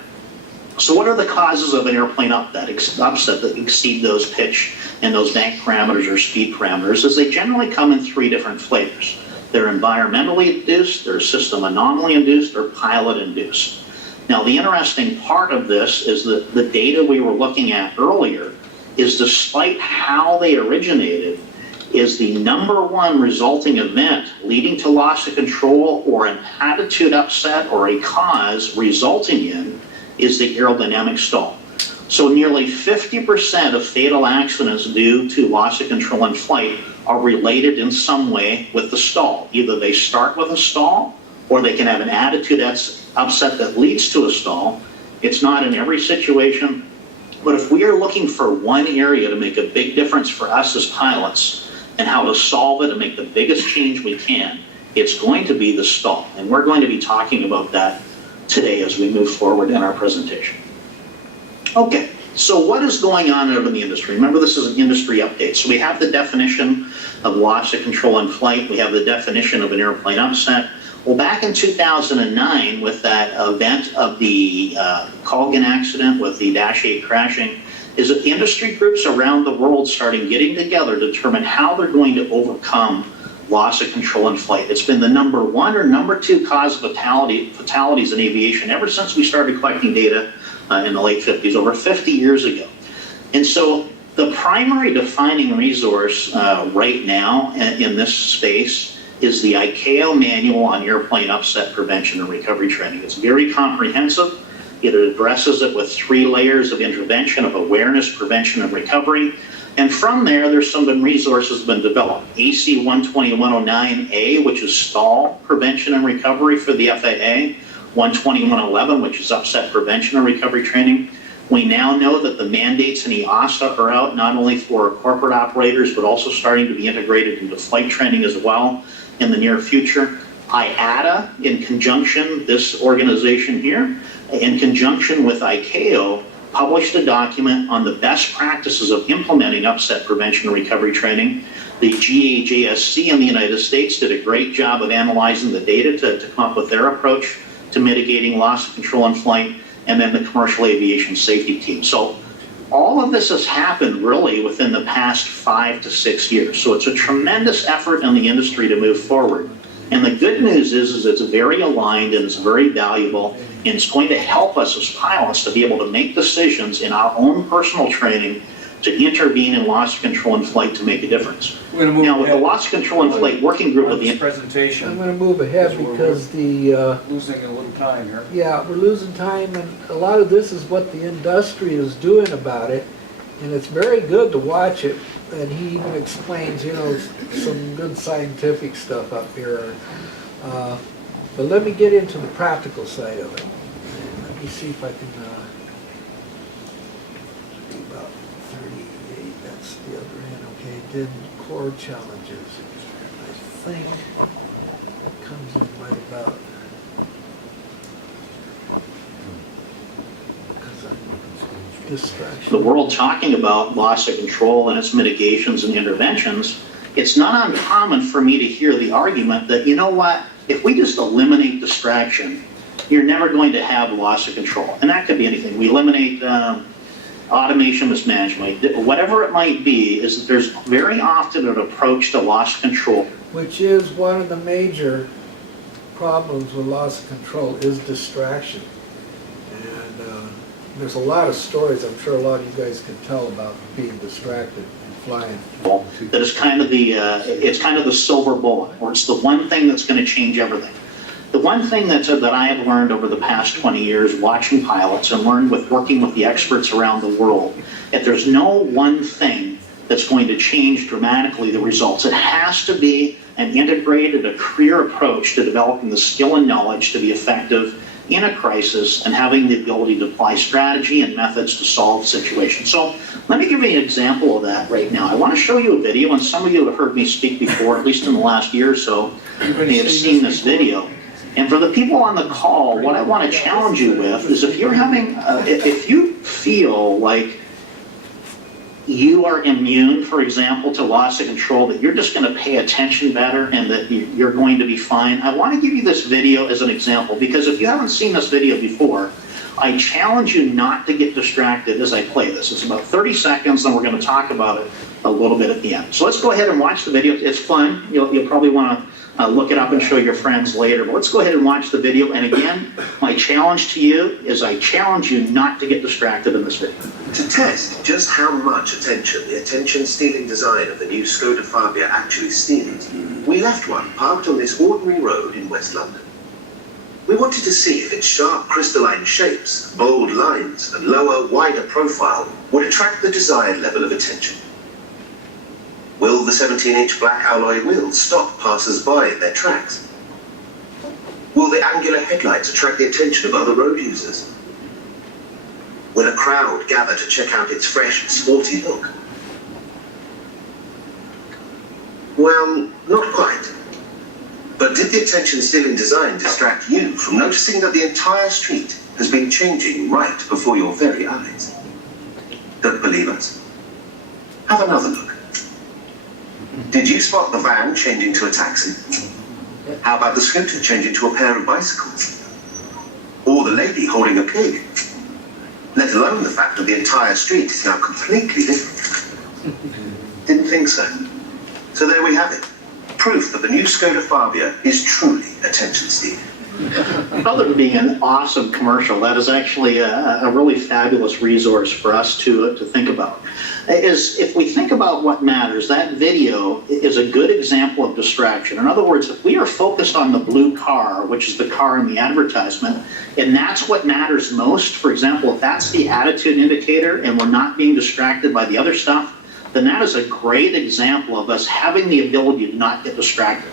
So what are the causes of an airplane upset that exceed those pitch and those bank parameters or speed parameters? Is they generally come in three different flavors. They're environmentally induced, they're system anomaly induced, or pilot induced. Now the interesting part of this is that the data we were looking at earlier is, despite how they originated, is the #1 resulting event leading to loss of control or an attitude upset or a cause resulting in is the aerodynamic stall. So nearly 50% of fatal accidents due to loss of control in flight are related in some way with the stall. Either they start with a stall, or they can have an attitude upset that leads to a stall. It's not in every situation, but if we are looking for one area to make a big difference for us as pilots and how to solve it and make the biggest change we can, it's going to be the stall. And we're going to be talking about that today as we move forward in our presentation. Okay, so what is going on out in the industry? Remember, this is an industry update. So we have the definition of loss of control in flight. We have the definition of an airplane upset. Well, back in 2009, with that event of the Colgan accident with the Dash 8 crashing, is that industry groups around the world starting getting together to determine how they're going to overcome loss of control in flight. It's been the #1 or #2 cause of fatalities in aviation ever since we started collecting data in the late 50s, over 50 years ago. And so the primary defining resource right now in this space is the ICAO Manual on Airplane Upset Prevention and Recovery Training. It's very comprehensive. It addresses it with 3 layers of intervention, of awareness, prevention, and recovery. And from there, there's some resources been developed. AC 12109A, which is stall prevention and recovery for the FAA. 12111, which is upset prevention and recovery training. We now know that the mandates in EASA are out not only for corporate operators, but also starting to be integrated into flight training as well in the near future. IATA, in conjunction, this organization here, in conjunction with ICAO, published a document on the best practices of implementing upset prevention and recovery training. The GAJSC in the United States did a great job of analyzing the data to come up with their approach to mitigating loss of control in flight, and then the commercial aviation safety team. So all of this has happened really within the past 5 to 6 years. So it's a tremendous effort in the industry to move forward. And the good news is it's very aligned and it's very valuable, and it's going to help us as pilots to be able to make decisions in our own personal training to intervene in loss of control in flight to make a difference. We're going to move Now, with the ahead loss of control in flight working group on with this the presentation. I'm gonna move ahead because the, Losing a little time here. yeah, we're losing time, and a lot of this is what the industry is doing about it, and it's very good to watch it, and he even explains, you know, some good scientific stuff up here. But let me get into the practical side of it. Let me see if I can, about 38, that's the other end, okay, then core challenges. I think it comes in right about, because I'm distraction. the world talking about loss of control and its mitigations and interventions, it's not uncommon for me to hear the argument that, you know what, if we just eliminate distraction, you're never going to have loss of control. And that could be anything. We eliminate automation mismanagement, whatever it might be, is that there's very often an approach to loss control. Which is one of the major problems with loss of control is distraction. And there's a lot of stories I'm sure a lot of you guys can tell about being distracted and flying. That is kind of it's kind of the silver bullet, or it's the one thing that's going to change everything. The one thing that I have learned over the past 20 years watching pilots and learned with working with the experts around the world, that there's no one thing that's going to change dramatically the results. It has to be an integrated, a career approach to developing the skill and knowledge to be effective in a crisis and having the ability to apply strategy and methods to solve situations. So let me give you an example of that right now. I want to show you a video, and some of you have heard me speak before, at least in the last year or so, may have seen this video. And for the people on the call, what I want to challenge you with is if you're having, if you feel like you are immune, for example, to loss of control, that you're just going to pay attention better and that you're going to be fine, I want to give you this video as an example, because if you haven't seen this video before, I challenge you not to get distracted as I play this. It's about 30 seconds, and we're going to talk about it a little bit at the end. So let's go ahead and watch the video. It's fun. You'll probably want to look it up and show your friends later. But let's go ahead and watch the video. And again, my challenge to you is I challenge you not to get distracted in this video. To test just how much attention the attention-stealing design of the new Skoda Fabia actually steals, we left one parked on this ordinary road in West London. We wanted to see if its sharp crystalline shapes, bold lines, and lower, wider profile would attract the desired level of attention. Will the 17-inch black alloy wheels stop passers-by in their tracks? Will the angular headlights attract the attention of other road users? Will a crowd gather to check out its fresh and sporty look? Well, not quite. But did the attention-stealing design distract you from noticing that the entire street has been changing right before your very eyes? Don't believe us? Have another look. Did you spot the van changing to a taxi? How about the scooter changing to a pair of bicycles? Or the lady holding a pig? Let alone the fact that the entire street is now completely different. Didn't think so. So there we have it. Proof that the new Skoda Fabia is truly attention-stealing. Other than being an awesome commercial, that is actually a really fabulous resource for us to think about. Is if we think about what matters, that video is a good example of distraction. In other words, if we are focused on the blue car, which is the car in the advertisement, and that's what matters most, for example, if that's the attitude indicator and we're not being distracted by the other stuff, then that is a great example of us having the ability to not get distracted.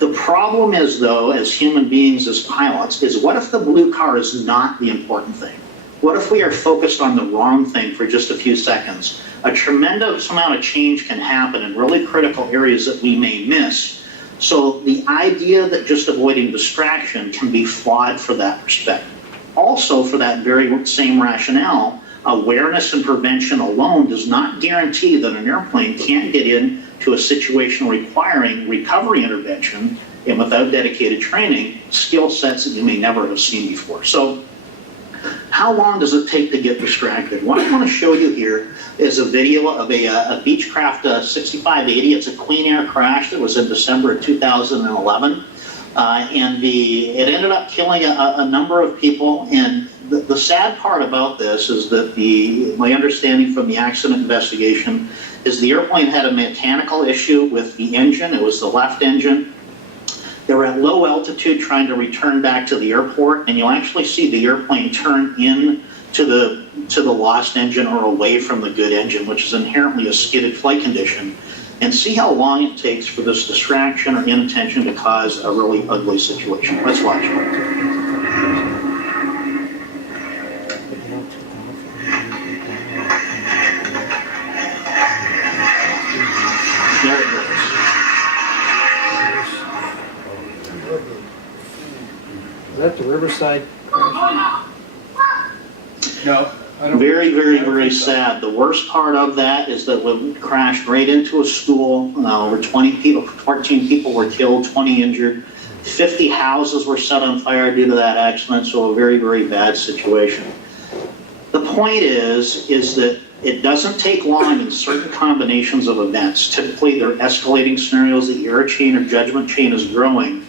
The problem is, though, as human beings, as pilots, is what if the blue car is not the important thing? What if we are focused on the wrong thing for just a few seconds? A tremendous amount of change can happen in really critical areas that we may miss. So the idea that just avoiding distraction can be flawed for that respect. Also, for that very same rationale, awareness and prevention alone does not guarantee that an airplane can't get into a situation requiring recovery intervention, and without dedicated training, skill sets that you may never have seen before. So how long does it take to get distracted? What I want to show you here is a video of a Beechcraft 6580. It's a Queen Air crash that was in December of 2011. And it ended up killing a number of people. And the sad part about this is that my understanding from the accident investigation is the airplane had a mechanical issue with the engine. It was the left engine. They were at low altitude trying to return back to the airport, and you'll actually see the airplane turn in to the lost engine or away from the good engine, which is inherently a skidded flight condition. And see how long it takes for this distraction or inattention to cause a really ugly situation. Let's watch it. There it goes. Is that the Riverside? No, I don't. Very, very, very sad. The worst part of that is that we crashed right into a school. Over 20 people, 14 people were killed, 20 injured. 50 houses were set on fire due to that accident, so a very, very bad situation. The point is that it doesn't take long in certain combinations of events. Typically, they're escalating scenarios, the error chain or judgment chain is growing,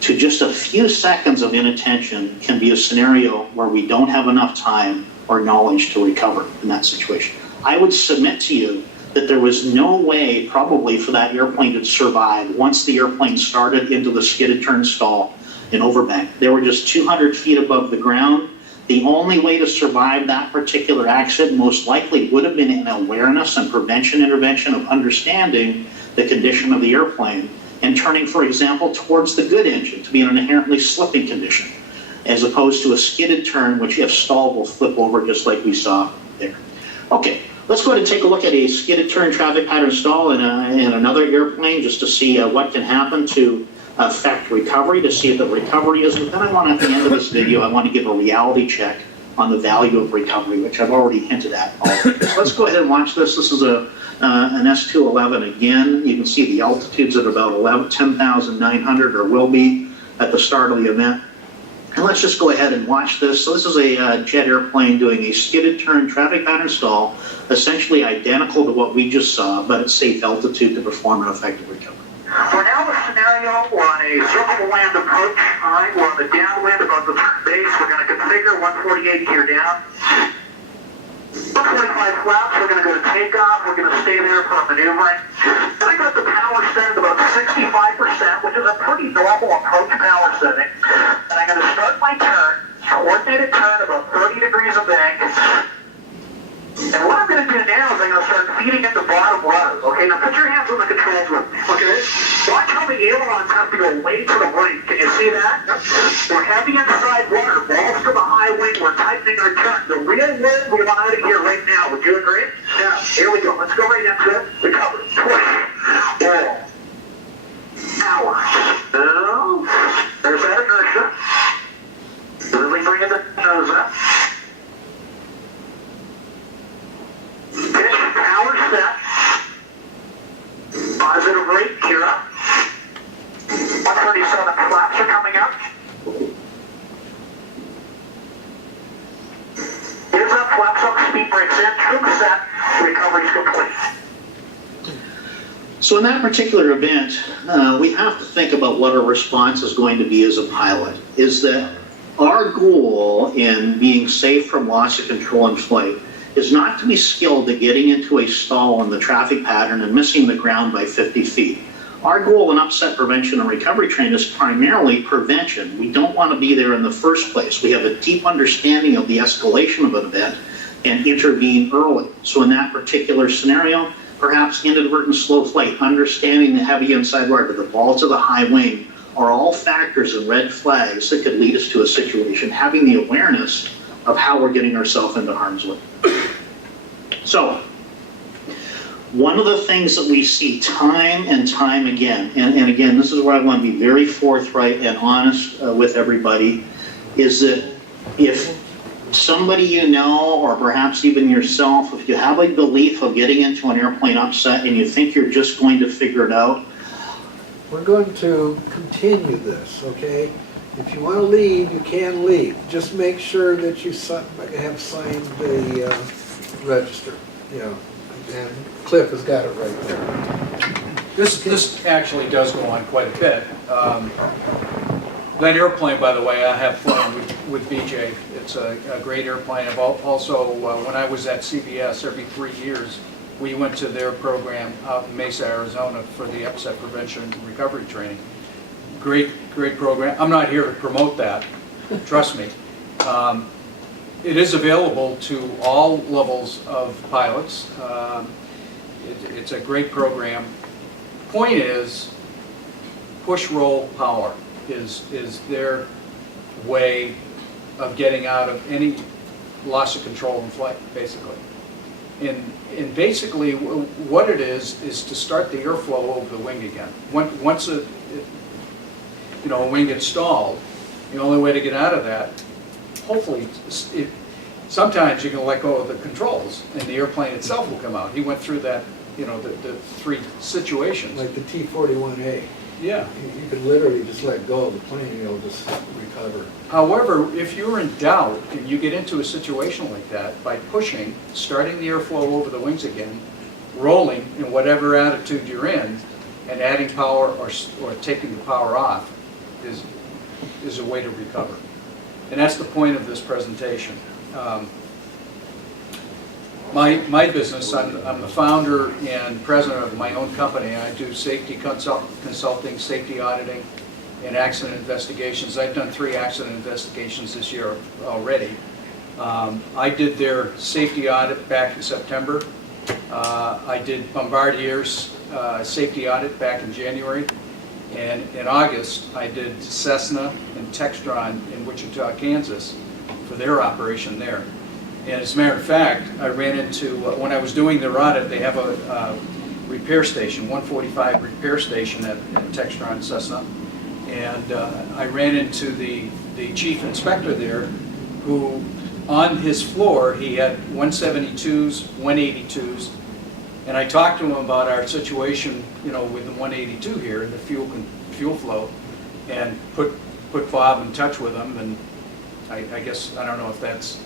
to just a few seconds of inattention can be a scenario where we don't have enough time or knowledge to recover in that situation. I would submit to you that there was no way probably for that airplane to survive once the airplane started into the skidded turn stall in Overbank. They were just 200 feet above the ground. The only way to survive that particular accident most likely would have been an awareness and prevention intervention of understanding the condition of the airplane and turning, for example, towards the good engine to be in an inherently slipping condition, as opposed to a skidded turn, which if stalled will flip over just like we saw there. Okay, let's go ahead and take a look at a skidded turn traffic pattern stall in another airplane just to see what can happen to affect recovery, to see if the recovery is. But then I want, at the end of this video, I want to give a reality check on the value of recovery, which I've already hinted at already. So let's go ahead and watch this. This is an S211 again. You can see the altitudes at about 10,900 or will be at the start of the event. And let's just go ahead and watch this. So this is a jet airplane doing a skidded turn traffic pattern stall, essentially identical to what we just saw, but at safe altitude to perform an effective recovery. For now, the scenario, we're on a circle land approach. All right, we're on the downwind above the turn base. We're going to configure 148 gear down. 145 flaps, we're going to go to takeoff. We're going to stay there for maneuvering. And I got the power set at about 65%, which is a pretty normal approach power setting. And I'm going to start my turn, coordinated turn about 30 degrees of bank. And what I'm going to do now is I'm going to start feeding into bottom rudder. Okay, now put your hands on the controls with me. Okay? Watch how the ailerons have to go way to the right. Can you see that? We're heavy inside water. Balls to the high wing. We're tightening our turn. The real wind we want out of here right now. Would you agree? Yeah. Here we go. Let's go right into it. Recover. Push. Roll. Power. Now, there's that inertia. Really bringing the nose up. Pitch, power set. Positive rate, gear up. 137 flaps are coming up. Gears up, flaps up, speed brakes in, trim set, recovery's complete. So in that particular event, we have to think about what our response is going to be as a pilot. Is that our goal in being safe from loss of control in flight is not to be skilled at getting into a stall in the traffic pattern and missing the ground by 50 feet. Our goal in upset prevention and recovery training is primarily prevention. We don't want to be there in the first place. We have a deep understanding of the escalation of an event and intervene early. So in that particular scenario, perhaps inadvertent slow flight, understanding the heavy inside water, the ball to the high wing, are all factors and red flags that could lead us to a situation. Having the awareness of how we're getting ourselves into harm's way. So, one of the things that we see time and time again, and again, this is where I want to be very forthright and honest with everybody, is that if somebody you know, or perhaps even yourself, if you have a belief of getting into an airplane upset and you think you're just going to figure it out, We're going to continue this, okay? If you want to leave, you can leave. Just make sure that you have signed the register, you know, and Cliff has got it right there. This actually does go on quite a bit. That airplane, by the way, I have flown with BJ. It's a great airplane. I've also, when I was at CBS, every 3 years, we went to their program out in Mesa, Arizona for the upset prevention and recovery training. Great program. I'm not here to promote that, trust me. It is available to all levels of pilots. It's a great program. Point is, push roll power is their way of getting out of any loss of control in flight, basically. And basically what it is to start the airflow over the wing again. Once a wing gets stalled, the only way to get out of that, hopefully, sometimes you can let go of the controls and the airplane itself will come out. He went through that, the three situations. Like the T-41A. Yeah. You can literally just let go of the plane and it'll just recover. However, if you're in doubt and you get into a situation like that, by pushing, starting the airflow over the wings again, rolling in whatever attitude you're in, and adding power or taking the power off, is a way to recover. And that's the point of this presentation. My business, I'm the founder and president of my own company. I do safety consulting, safety auditing, and accident investigations. I've done 3 accident investigations this year already. I did their safety audit back in September. I did Bombardier's safety audit back in January. And in August, I did Cessna and Textron in Wichita, Kansas for their operation there. And as a matter of fact, I ran into, when I was doing their audit, they have a repair station, 145 repair station at Textron Cessna. And I ran into the chief inspector there, who on his floor, he had 172s, 182s, and I talked to him about our situation, you know, with the 182 here and the fuel flow, and put Bob in touch with him. And I guess, I don't know if that's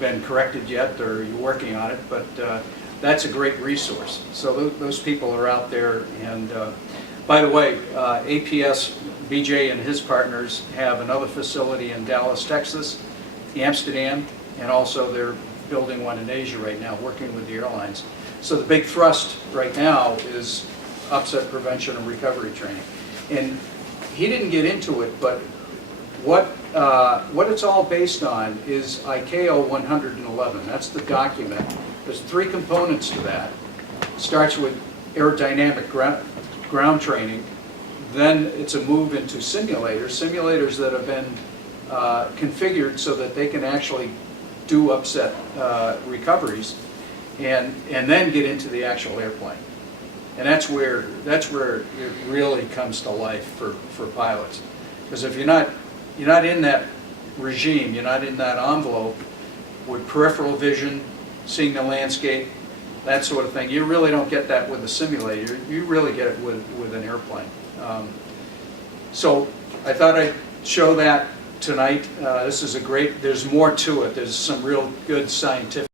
been corrected yet or you're working on it, but that's a great resource. So those people are out there. And by the way, APS, BJ and his partners have another facility in Dallas, Texas, Amsterdam, and also they're building one in Asia right now, working with the airlines. So the big thrust right now is upset prevention and recovery training. And he didn't get into it, but what it's all based on is ICAO 111. That's the document. There's 3 components to that. It starts with aerodynamic ground training. Then it's a move into simulators that have been configured so that they can actually do upset recoveries, and then get into the actual airplane. And that's where it really comes to life for pilots. Because if you're not in that regime, you're not in that envelope with peripheral vision, seeing the landscape, that sort of thing, you really don't get that with a simulator. You really get it with an airplane. So I thought I'd show that tonight. This is there's more to it. There's some real good scientific